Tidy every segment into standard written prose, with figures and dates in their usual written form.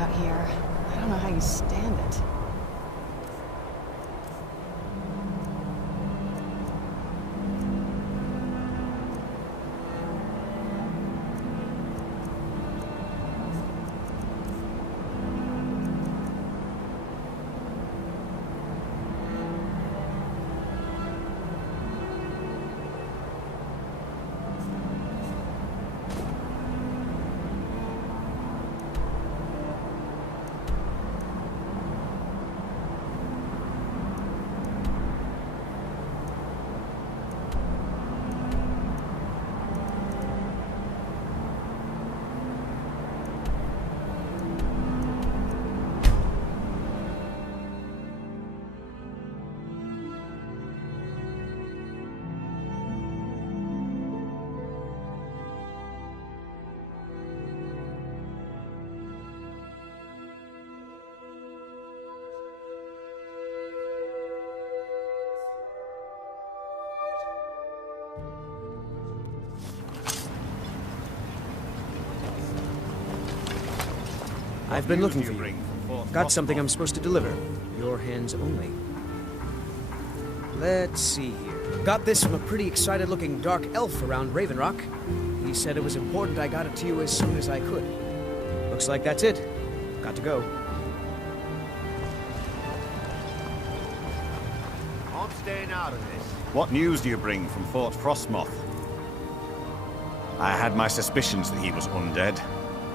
out here. I don't know how you stand it. I've been looking for you. Got something I'm supposed to deliver. Your hands only. Let's see here. Got this from a pretty excited-looking dark elf around Raven Rock. He said it was important I got it to you as soon as I could. Looks like that's it. Got to go. I'm staying out of this. What news do you bring from Fort Frostmoth? I had my suspicions that he was undead.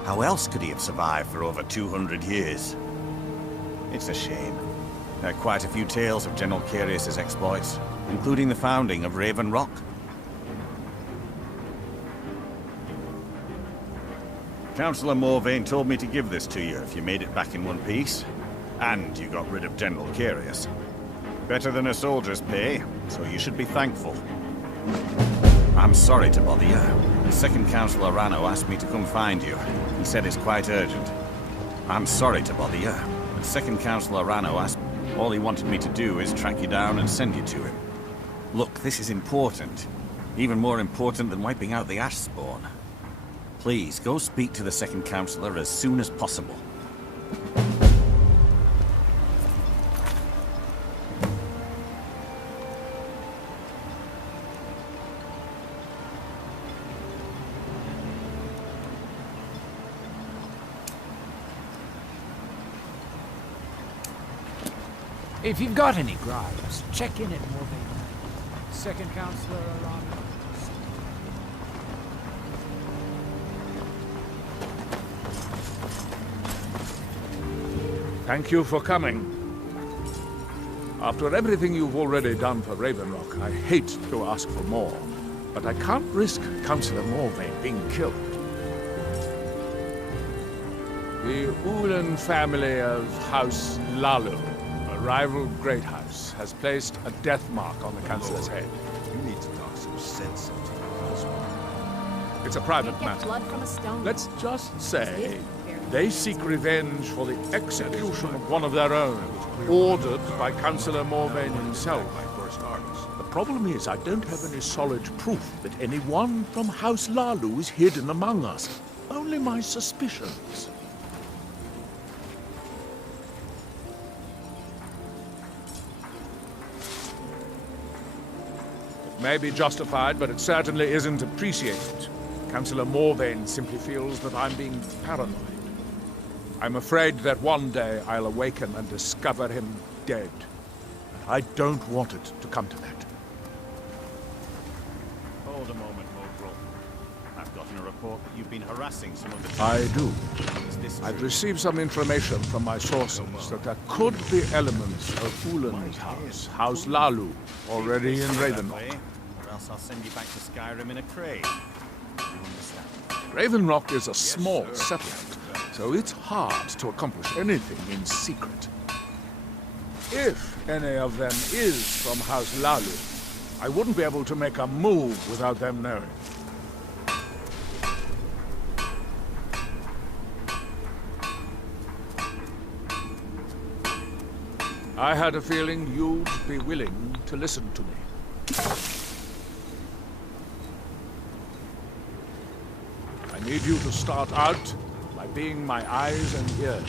How else could he have survived for over 200 years? It's a shame. There are quite a few tales of General Carius's exploits, including the founding of Raven Rock. Councillor Morvain told me to give this to you if you made it back in one piece. And you got rid of General Carius. Better than a soldier's pay, so you should be thankful. I'm sorry to bother you. The second Councillor Rano asked me to come find you. He said it's quite urgent. I'm sorry to bother you. The second Councillor Rano asked... All he wanted me to do is track you down and send you to him. Look, this is important. Even more important than wiping out the Ash Spawn. Please, go speak to the second Councillor as soon as possible. If you've got any gripes, check in at Morvain. Second Counselor around. Thank you for coming. After everything you've already done for Raven Rock, I hate to ask for more, but I can't risk Councillor Morvain being killed. The Ulan family of House Lalu, a rival great house, has placed a death mark on the Councillor's head. You need to talk some sense into your husband. It's a private Can't get matter. blood from a stone. Let's just say they seek revenge for the execution of one of their own, ordered by Councillor Morvain himself. The problem is I don't have any solid proof that anyone from House Lalu is hidden among us. Only my suspicions. It may be justified, but it certainly isn't appreciated. Councillor Morvain simply feels that I'm being paranoid. I'm afraid that one day I'll awaken and discover him dead. And I don't want it to come to that. Hold a moment, Mogrel. I've gotten a report that you've been harassing some of the... I do. Is this I've true? received some information from my sources that there could be elements of Ulan's house, House Lalu, already in Raven Rock. Or else I'll send you back to Skyrim in a crate. You understand? Raven Rock is a small settlement, so it's hard to accomplish anything in secret. If any of them is from House Lalu, I wouldn't be able to make a move without them knowing. I had a feeling you'd be willing to listen to me. I need you to start out by being my eyes and ears.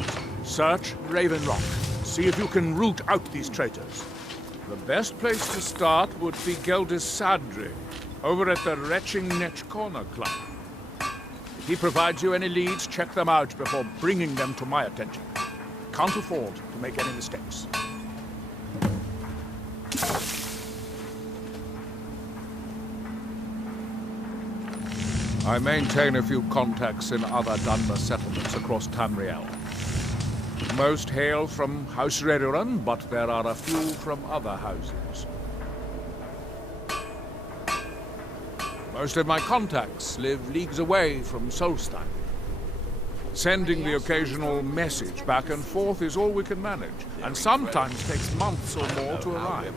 Search Raven Rock. See if you can root out these traitors. The best place to start would be Geldis Sadri, over at the Retching Netch Corner Club. If he provides you any leads, check them out before bringing them to my attention. Can't afford to make any mistakes. I maintain a few contacts in other Dunmer settlements across Tamriel. Most hail from House Redoran, but there are a few from other houses. Most of my contacts live leagues away from Solstheim. Sending the occasional message back and forth is all we can manage, and sometimes takes months or more to arrive.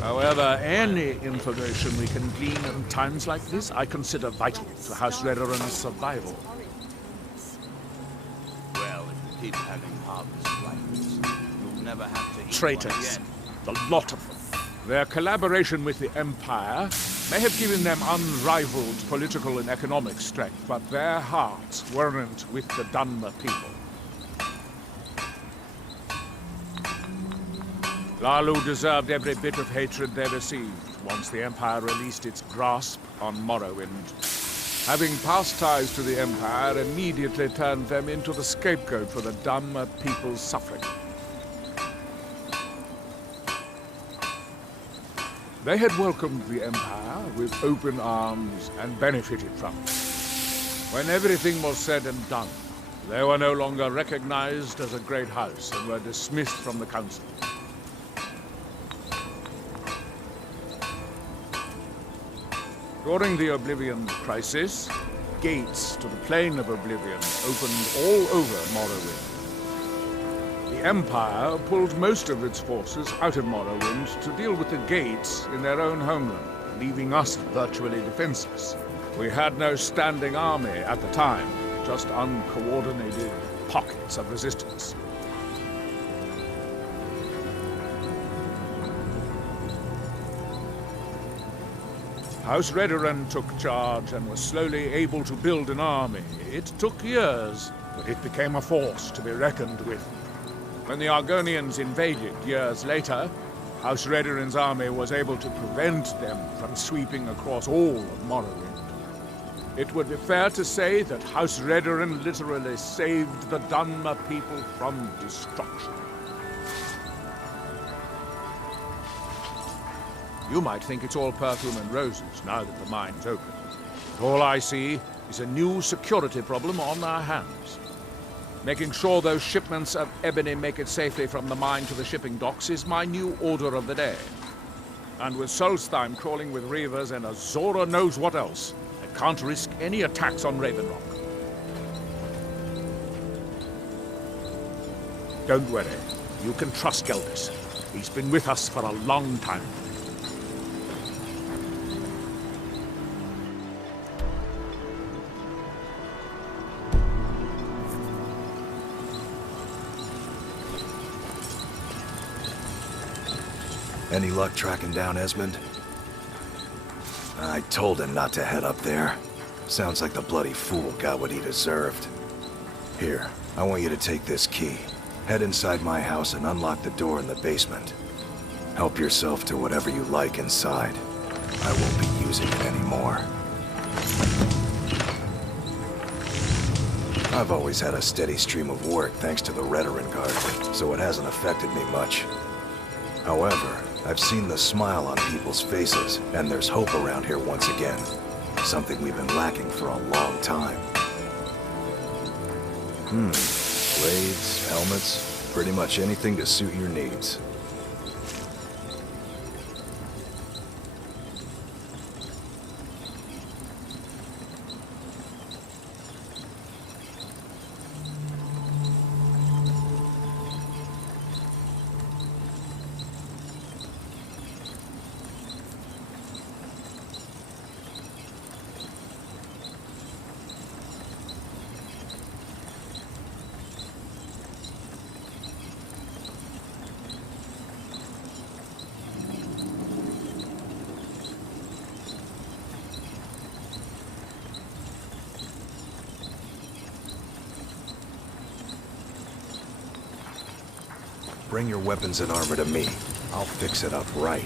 However, any information we can glean in times like this, I consider vital to House Redoran's survival. Well, if we keep having harvests like this, you'll never have to eat Traitors, one the lot of them. Their collaboration with the Empire may have given them unrivaled political and economic strength, but their hearts weren't with the Dunmer people. Lalu deserved every bit of hatred they received once the Empire released its grasp on Morrowind. Having past ties to the Empire immediately turned them into the scapegoat for the Dunmer people's suffering. They had welcomed the Empire with open arms and benefited from it. When everything was said and done, they were no longer recognized as a great house and were dismissed from the council. During the Oblivion Crisis, gates to the Plane of Oblivion opened all over Morrowind. The Empire pulled most of its forces out of Morrowind to deal with the gates in their own homeland, leaving us virtually defenseless. We had no standing army at the time, just uncoordinated pockets of resistance. House Redoran took charge and was slowly able to build an army. It took years, but it became a force to be reckoned with. When the Argonians invaded years later, House Redoran's army was able to prevent them from sweeping across all of Morrowind. It would be fair to say that House Redoran literally saved the Dunmer people from destruction. You might think it's all perfume and roses now that the mine's open. But all I see is a new security problem on our hands. Making sure those shipments of ebony make it safely from the mine to the shipping docks is my new order of the day. And with Solstheim crawling with reavers and Azora knows what else, I can't risk any attacks on Raven Rock. Don't worry. You can trust Geldis. He's been with us for a long time. Any luck tracking down Esmond? I told him not to head up there. Sounds like the bloody fool got what he deserved. Here, I want you to take this key. Head inside my house and unlock the door in the basement. Help yourself to whatever you like inside. I won't be using it anymore. I've always had a steady stream of work thanks to the Redoran Guard, so it hasn't affected me much. However, I've seen the smile on people's faces, and there's hope around here once again. Something we've been lacking for a long time. Blades, helmets, pretty much anything to suit your needs. bring your weapons and armor to me. I'll fix it up right.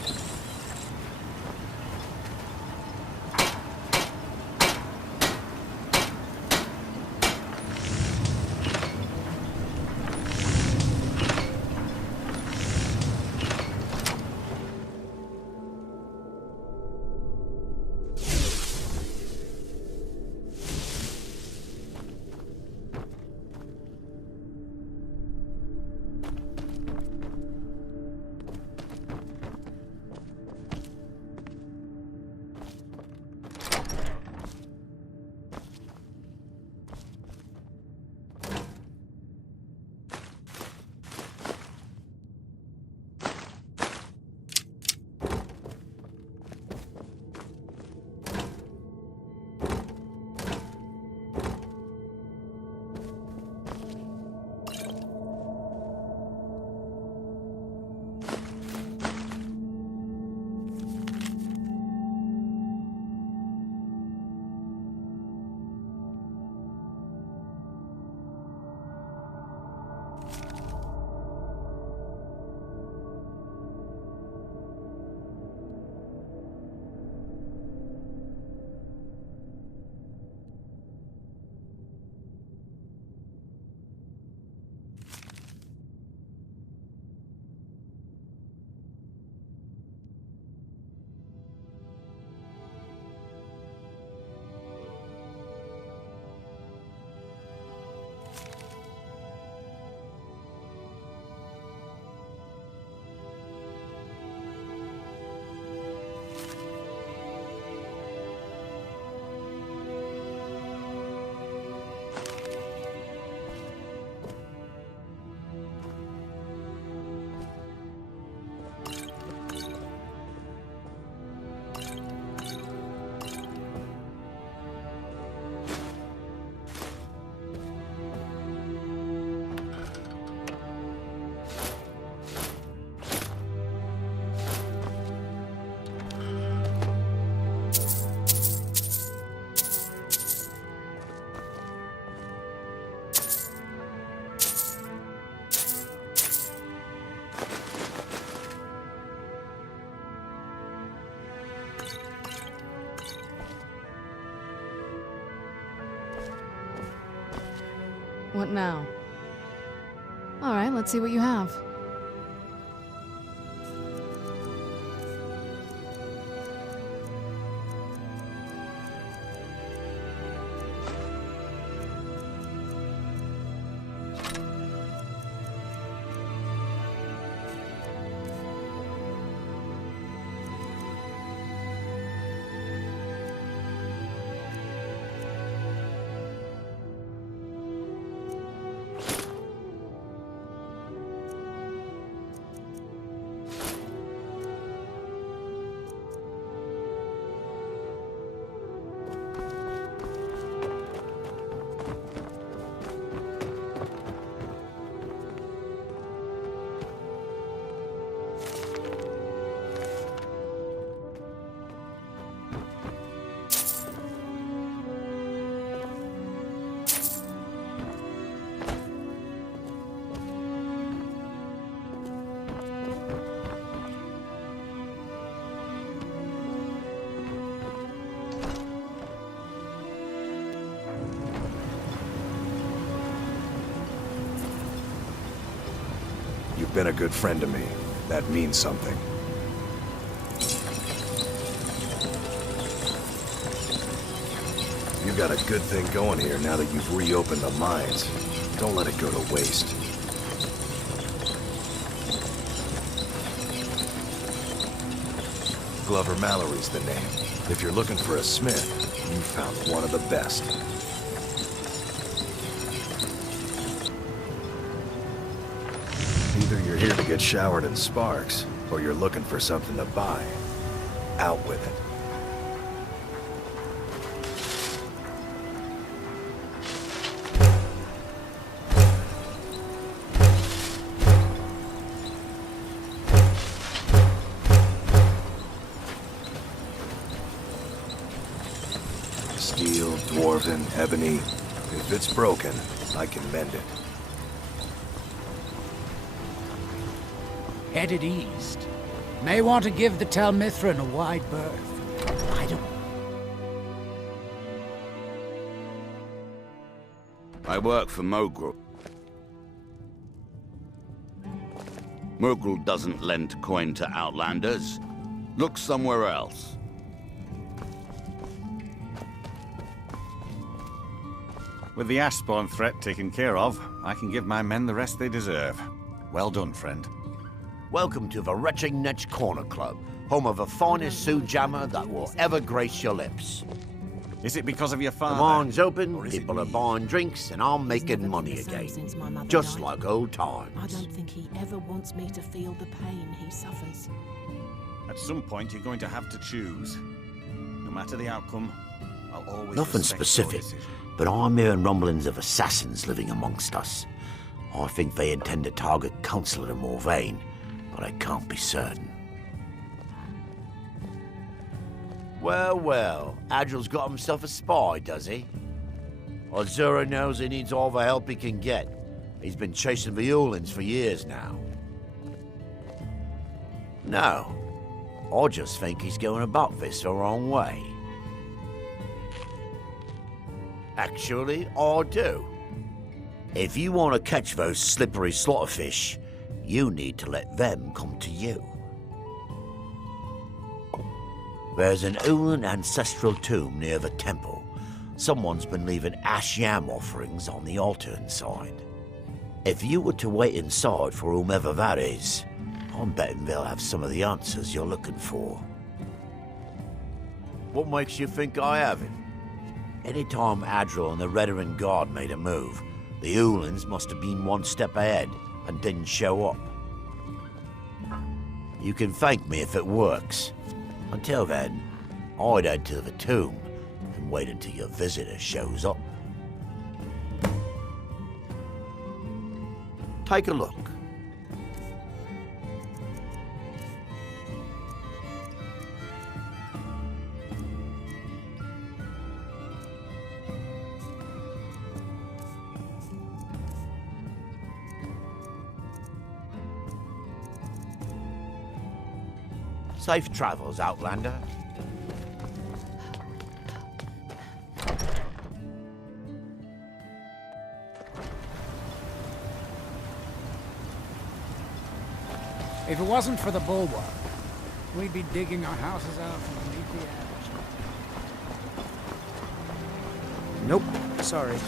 What now? All right, let's see what you have. You've been a good friend to me. That means something. You've got a good thing going here now that you've reopened the mines. Don't let it go to waste. Glover Mallory's the name. If you're looking for a smith, you found one of the best. Either you're here to get showered in sparks, or you're looking for something to buy. Out with it. Steel, dwarven, ebony. If it's broken, I can mend it. headed east. May want to give the Tel Mithrin a wide berth. I don't... I work for Mogul. Mogul doesn't lend coin to outlanders. Look somewhere else. With the Ashbourne threat taken care of, I can give my men the rest they deserve. Well done, friend. Welcome to the Retching Netch Corner Club, home of the finest Sioux jammer that will ever grace your lips. Is it because of your The father? barn's open, Or is it people are me? buying drinks, and I'm making money again. Just like old I times. don't think he ever wants me to feel the pain he suffers. At some point, you're going to have to choose. No matter the outcome, I'll always Nothing respect your specific, decision. but I'm hearing rumblings of assassins living amongst us. I think they intend to target Councillor Morvain, but I can't be certain. Well, well, Adril's got himself a spy, does he? Azura knows he needs all the help he can get. He's been chasing the Ulins for years now. No, I just think he's going about this the wrong way. Actually, I do. If you want to catch those slippery slaughterfish, you need to let them come to you. There's an Ulan ancestral tomb near the temple. Someone's been leaving ash yam offerings on the altar inside. If you were to wait inside for whomever that is, I'm betting they'll have some of the answers you're looking for. What makes you think I haven't? Anytime Adril and the Redarin Guard made a move, the Ulans must have been one step ahead and didn't show up. You can thank me if it works. Until then, I'd head to the tomb and wait until your visitor shows up. Take a look. Safe travels, Outlander. If it wasn't for the bulwark, we'd be digging our houses out from beneath the ash. Nope, sorry.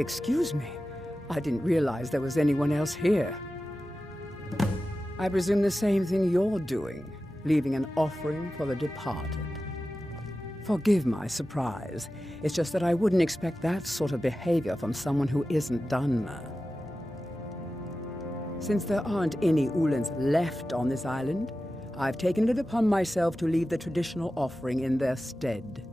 Excuse me. I didn't realize there was anyone else here. I presume the same thing you're doing, leaving an offering for the departed. Forgive my surprise. It's just that I wouldn't expect that sort of behavior from someone who isn't Dunmer. Since there aren't any Ulans left on this island, I've taken it upon myself to leave the traditional offering in their stead.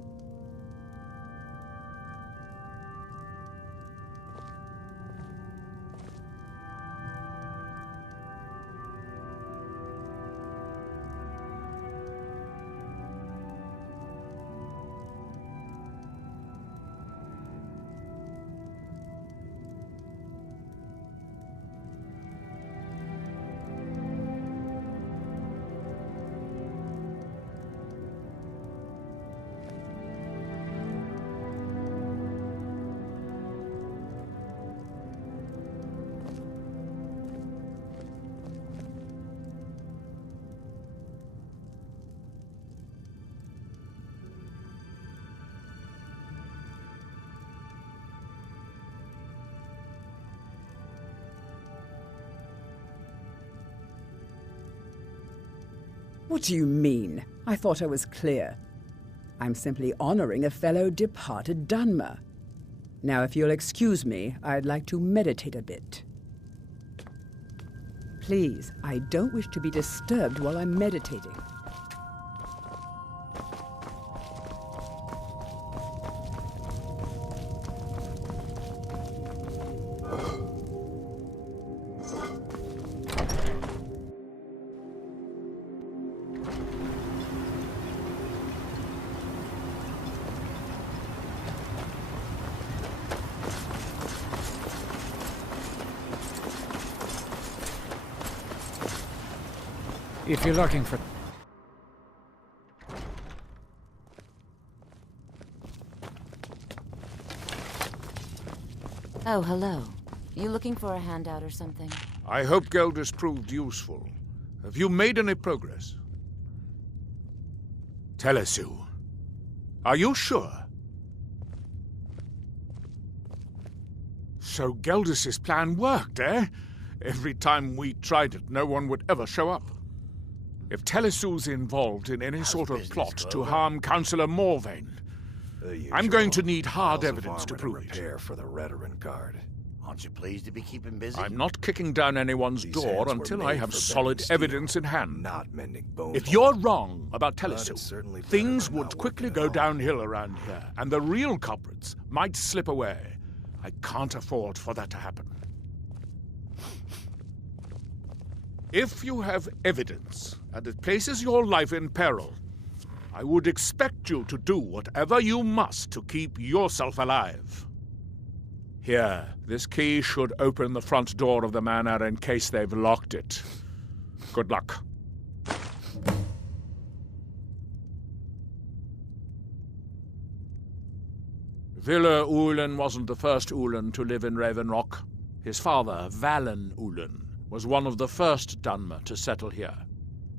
What do you mean? I thought I was clear. I'm simply honoring a fellow departed Dunmer. Now, if you'll excuse me, I'd like to meditate a bit. Please, I don't wish to be disturbed while I'm meditating. If you're looking for... Oh, hello. You looking for a handout or something? I hope Geldis proved useful. Have you made any progress? Telesu, are you sure? So Geldis' plan worked, eh? Every time we tried it, no one would ever show up. If Telesu's involved in any sort of plot to harm Councillor Morvain, I'm going to need hard evidence to prove it. For the Redoran Guard. Aren't you pleased to be keeping busy? I'm not kicking down anyone's door until I have solid evidence in hand. Not mending bones. If you're wrong about Telesu, things would quickly go downhill around here, and the real culprits might slip away. I can't afford for that to happen. If you have evidence, and it places your life in peril, I would expect you to do whatever you must to keep yourself alive. Here, this key should open the front door of the manor in case they've locked it. Good luck. Villa Ulen wasn't the first Ulen to live in Ravenrock. His father, Valen Ulen, was one of the first Dunmer to settle here.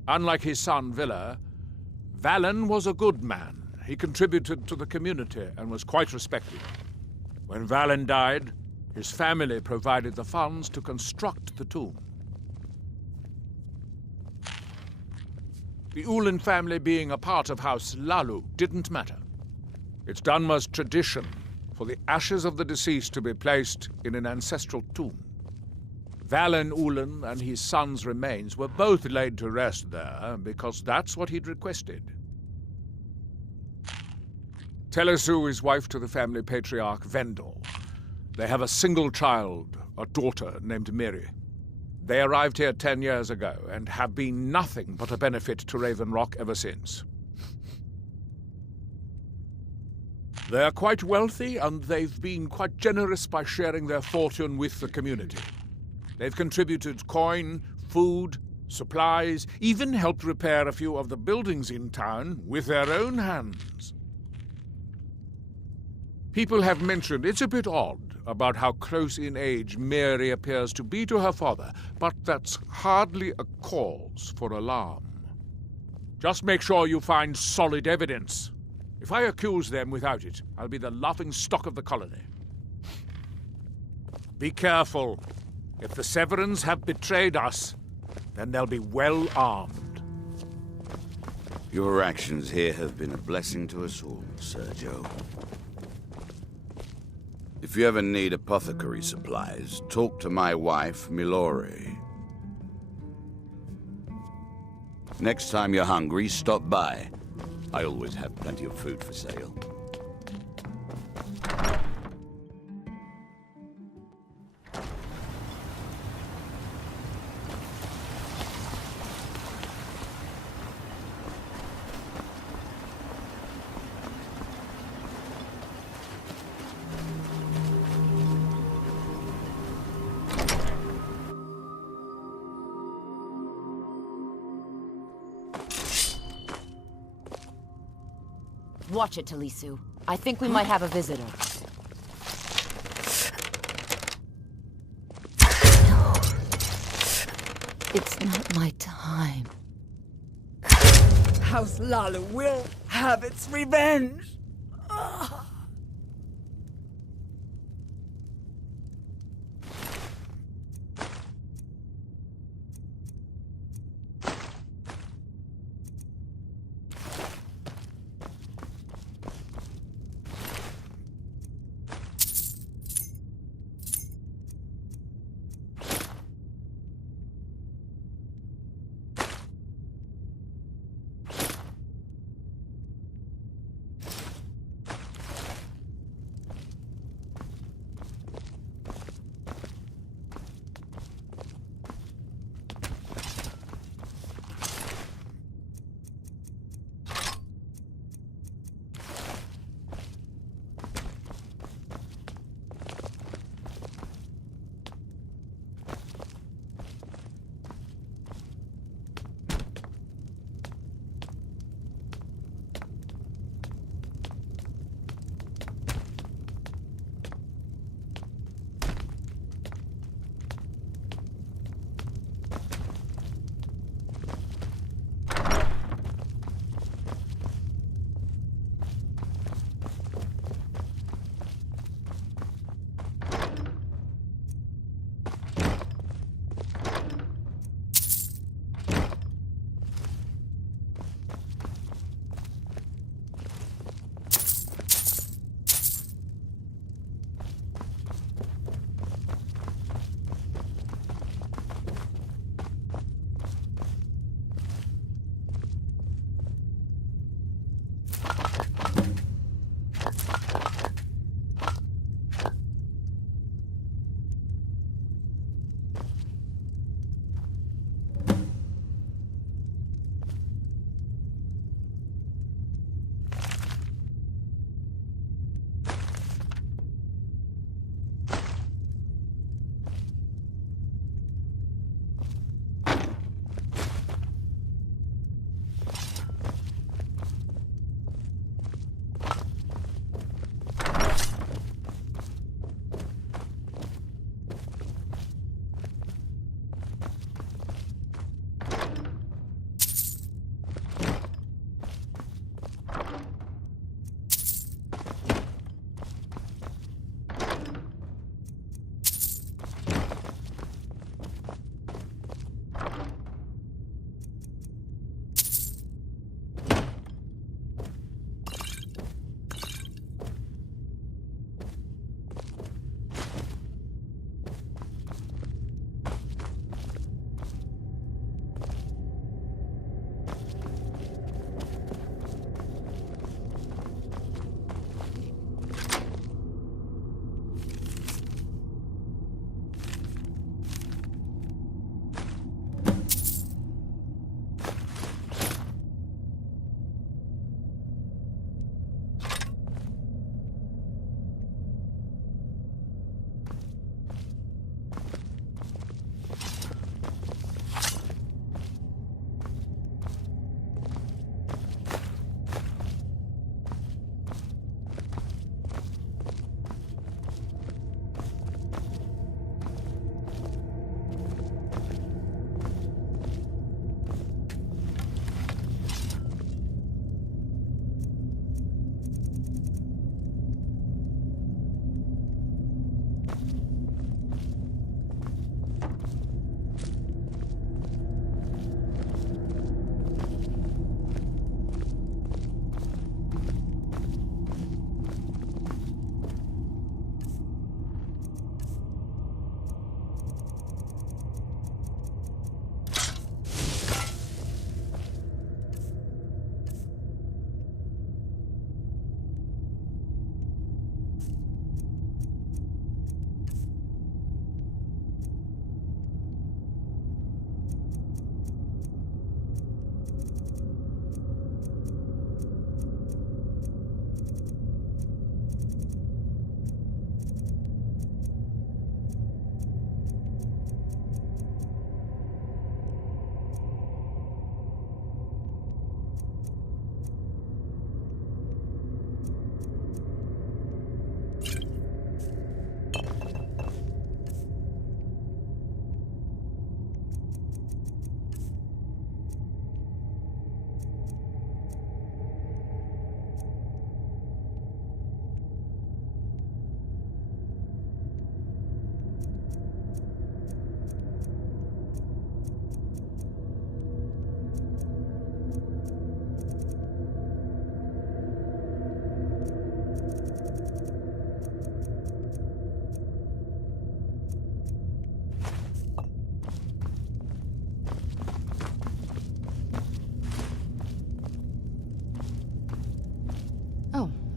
Unlike his son, Villa, Valen was a good man. He contributed to the community and was quite respected. When Valen died, his family provided the funds to construct the tomb. The Ulen family being a part of House Lalu didn't matter. It's Dunmer's tradition for the ashes of the deceased to be placed in an ancestral tomb. Valen Ulen and his son's remains were both laid to rest there because that's what he'd requested. Telesu is wife to the family patriarch Vendor. They have a single child, a daughter named Miri. They arrived here 10 years ago and have been nothing but a benefit to Ravenrock ever since. They're quite wealthy, and they've been quite generous by sharing their fortune with the community. They've contributed coin, food, supplies, even helped repair a few of the buildings in town with their own hands. People have mentioned it's a bit odd about how close in age Mary appears to be to her father, but that's hardly a cause for alarm. Just make sure you find solid evidence. If I accuse them without it, I'll be the laughing stock of the colony. Be careful. If the Severins have betrayed us, then they'll be well armed. Your actions here have been a blessing to us all, Sergio. If you ever need apothecary supplies, talk to my wife, Milori. Next time you're hungry, stop by. I always have plenty of food for sale. Watch it, Talisu. I think we might have a visitor. No. It's not my time. House Lalu will have its revenge.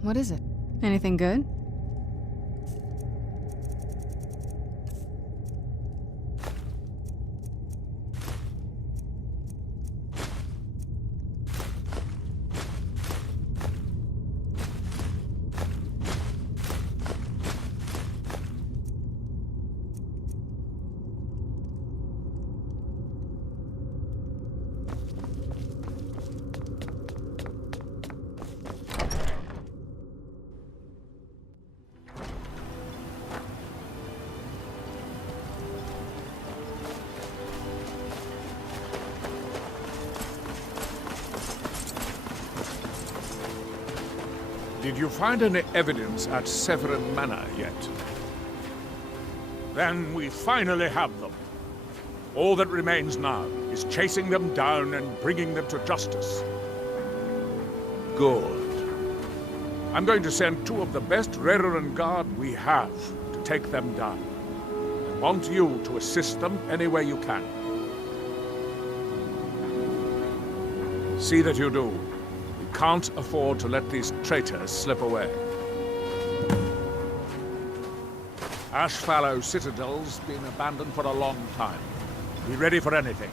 what is it? Anything good? Did you find any evidence at Severin Manor yet? Then we finally have them. All that remains now is chasing them down and bringing them to justice. Good. I'm going to send 2 of the best Reverend Guard we have to take them down. I want you to assist them any way you can. See that you do. We can't afford to let these traitors slip away. Ashfallow Citadel's been abandoned for a long time. Be ready for anything.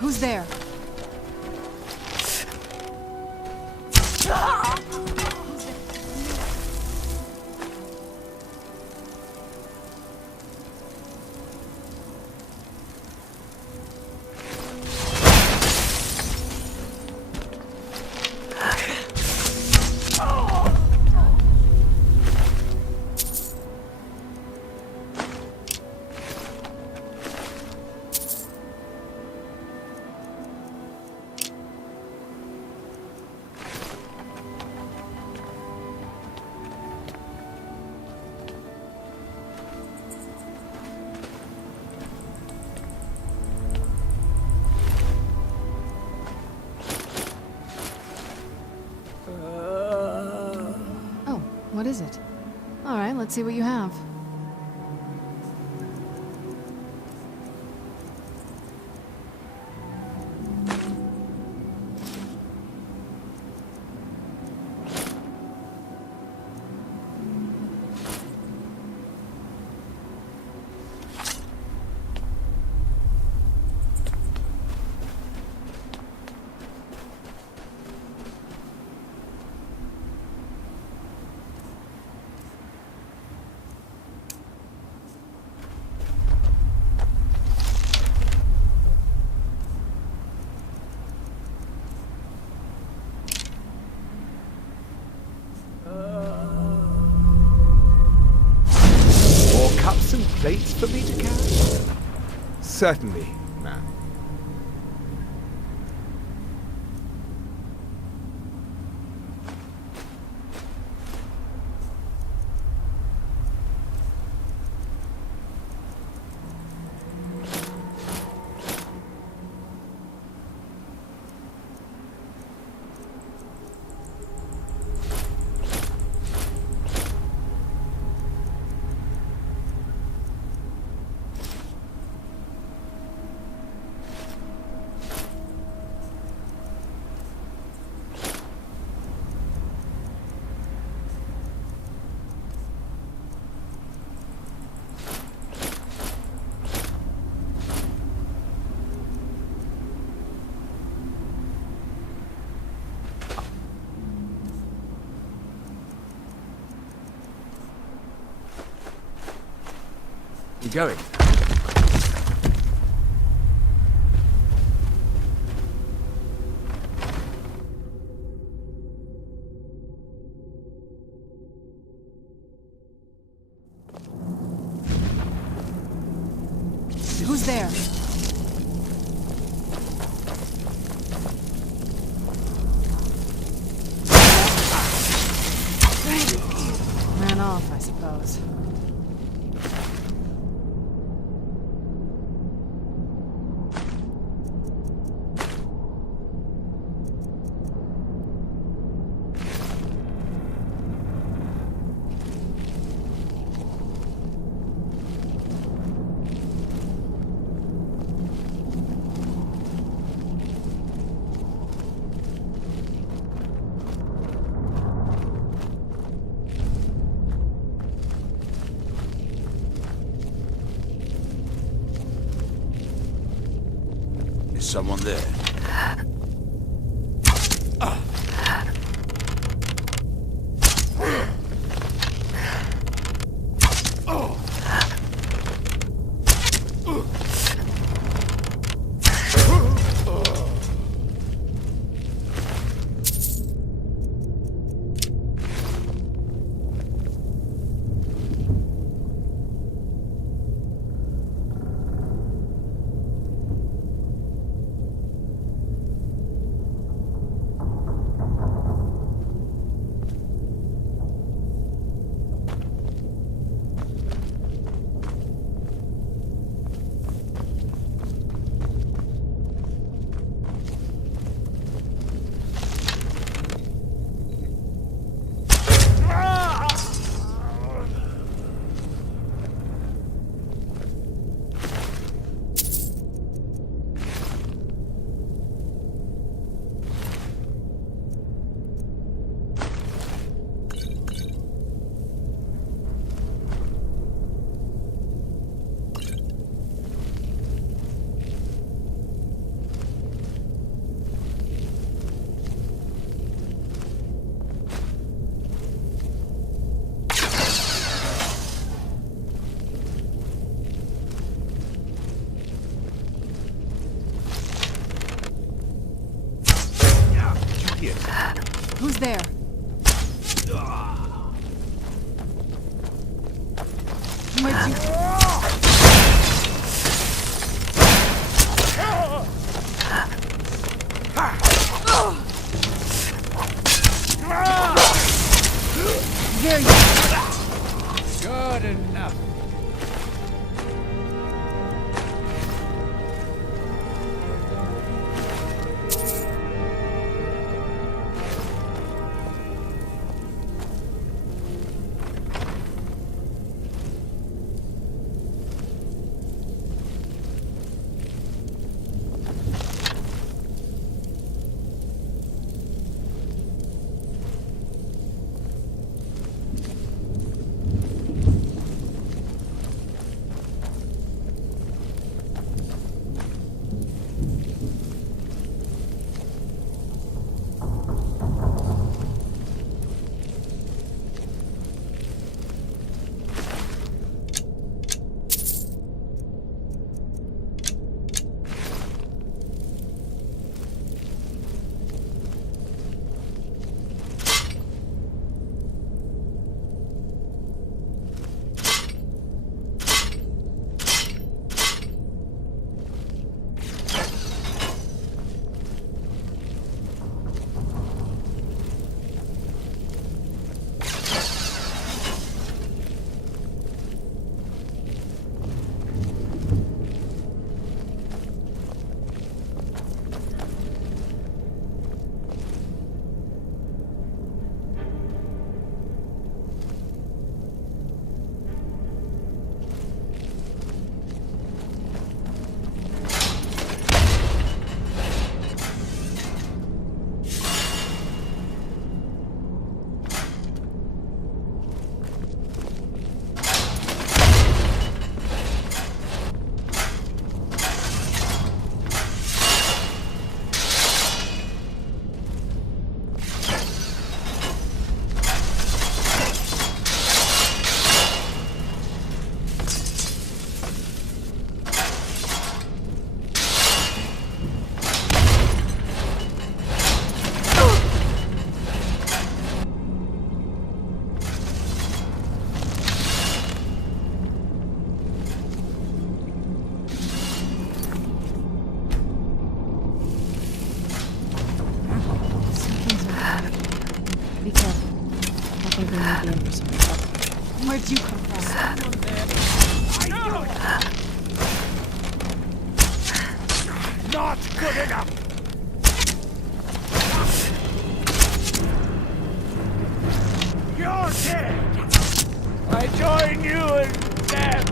Who's there? What is it? All right, let's see what you have. Some plates for me to carry? Certainly, ma'am. you going? Who's there? Ran off, I suppose. Is someone there? Who's there? Where'd you... There you go. Good enough. think we might be in for some trouble. Where'd you come from? Not good enough! You're dead! I join you in death!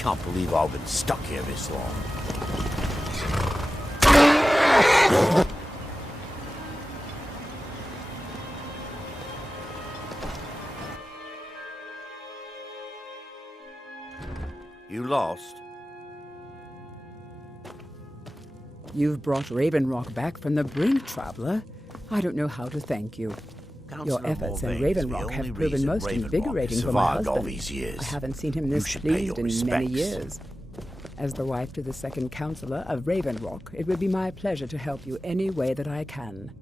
can't believe I've been stuck here this long. You lost? You've brought Raven Rock back from the brink, traveler. I don't know how to thank you. Your efforts in Raven Rock have proven most invigorating for my husband. I haven't seen him this pleased in many years. As the wife to the second counselor of Raven Rock, it would be my pleasure to help you any way that I can.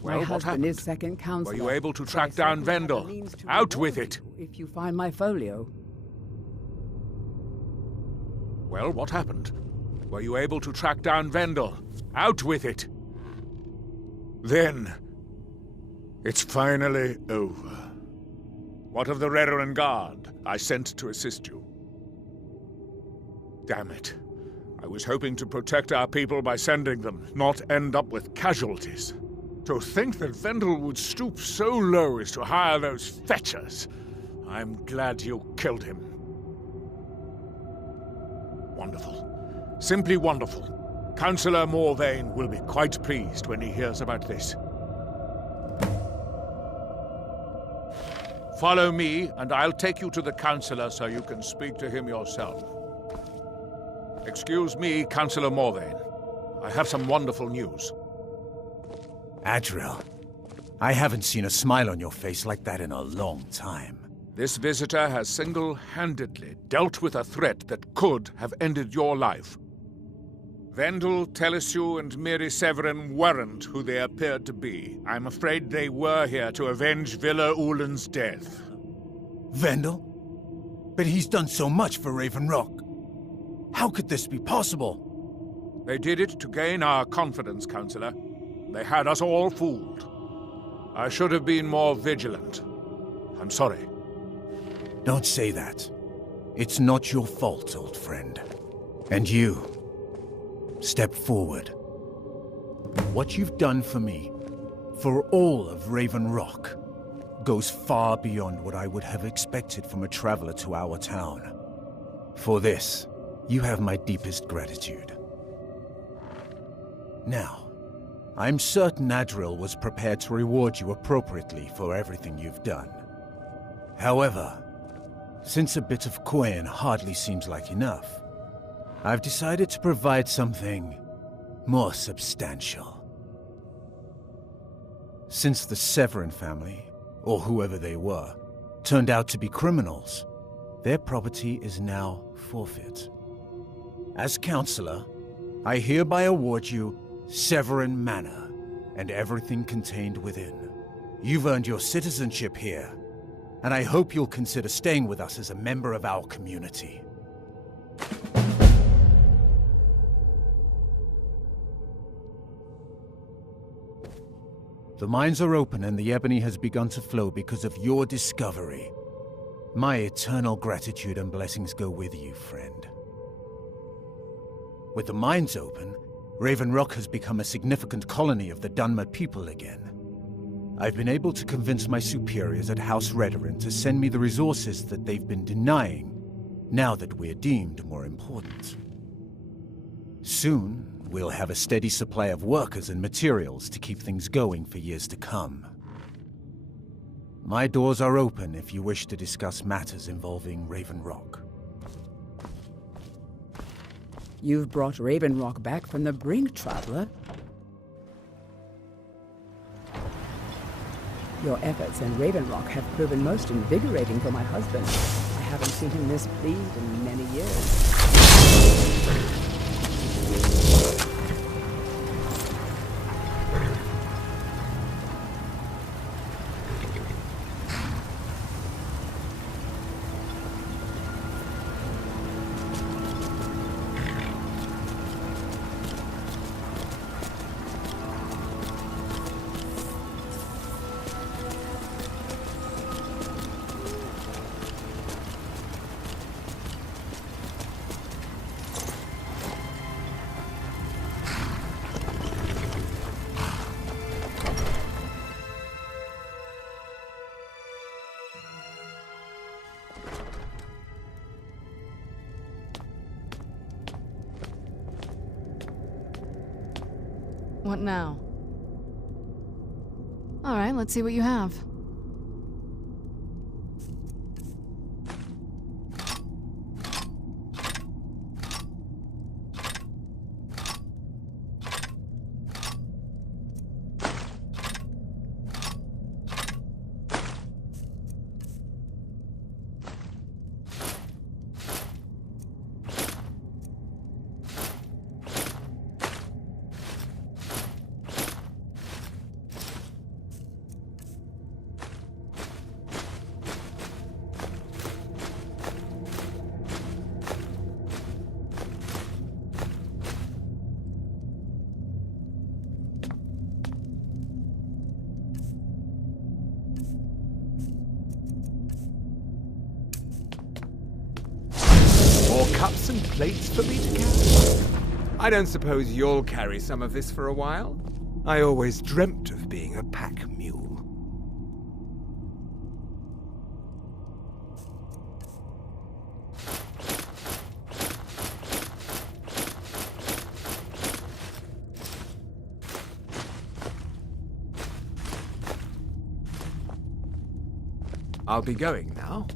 Well, my husband what happened? is second counselor. Were you able to track down Vendel? Out with it! If you find my folio. Well, what happened? Were you able to track down Vendel? Out with it! Then, it's finally over. What of the Reverend Guard I sent to assist you? Damn it. I was hoping to protect our people by sending them, not end up with casualties. To think that Vendel would stoop so low as to hire those fetchers. I'm glad you killed him. Wonderful. Simply wonderful. Councillor Morvain will be quite pleased when he hears about this. Follow me, and I'll take you to the Councillor so you can speak to him yourself. Excuse me, Councillor Morvain. I have some wonderful news. Adriel, I haven't seen a smile on your face like that in a long time. This visitor has single-handedly dealt with a threat that could have ended your life. Vendel, Telesue, and Miri Severin weren't who they appeared to be. I'm afraid they were here to avenge Villa Ulen's death. Vendel? But he's done so much for Raven Rock. How could this be possible? They did it to gain our confidence, Councillor. They had us all fooled. I should have been more vigilant. I'm sorry. Don't say that. It's not your fault, old friend. And you, step forward. What you've done for me, for all of Raven Rock, goes far beyond what I would have expected from a traveler to our town. For this, you have my deepest gratitude. Now, I'm certain Adriel was prepared to reward you appropriately for everything you've done. However, since a bit of coin hardly seems like enough, I've decided to provide something more substantial. Since the Severin family, or whoever they were, turned out to be criminals, their property is now forfeit. As Counselor, I hereby award you Severin Manor, and everything contained within. You've earned your citizenship here, and I hope you'll consider staying with us as a member of our community. The mines are open and the ebony has begun to flow because of your discovery. My eternal gratitude and blessings go with you, friend. With the mines open, Raven Rock has become a significant colony of the Dunmer people again. I've been able to convince my superiors at House Redoran to send me the resources that they've been denying, now that we're deemed more important. Soon, we'll have a steady supply of workers and materials to keep things going for years to come. My doors are open if you wish to discuss matters involving Raven Rock. You've brought Raven Rock back from the brink, traveler. Your efforts in Raven Rock have proven most invigorating for my husband. I haven't seen him this pleased in many years. What now? Alright, let's see what you have. Cups and plates for me to carry? I don't suppose you'll carry some of this for a while? I always dreamt of being a pack mule. I'll be going now.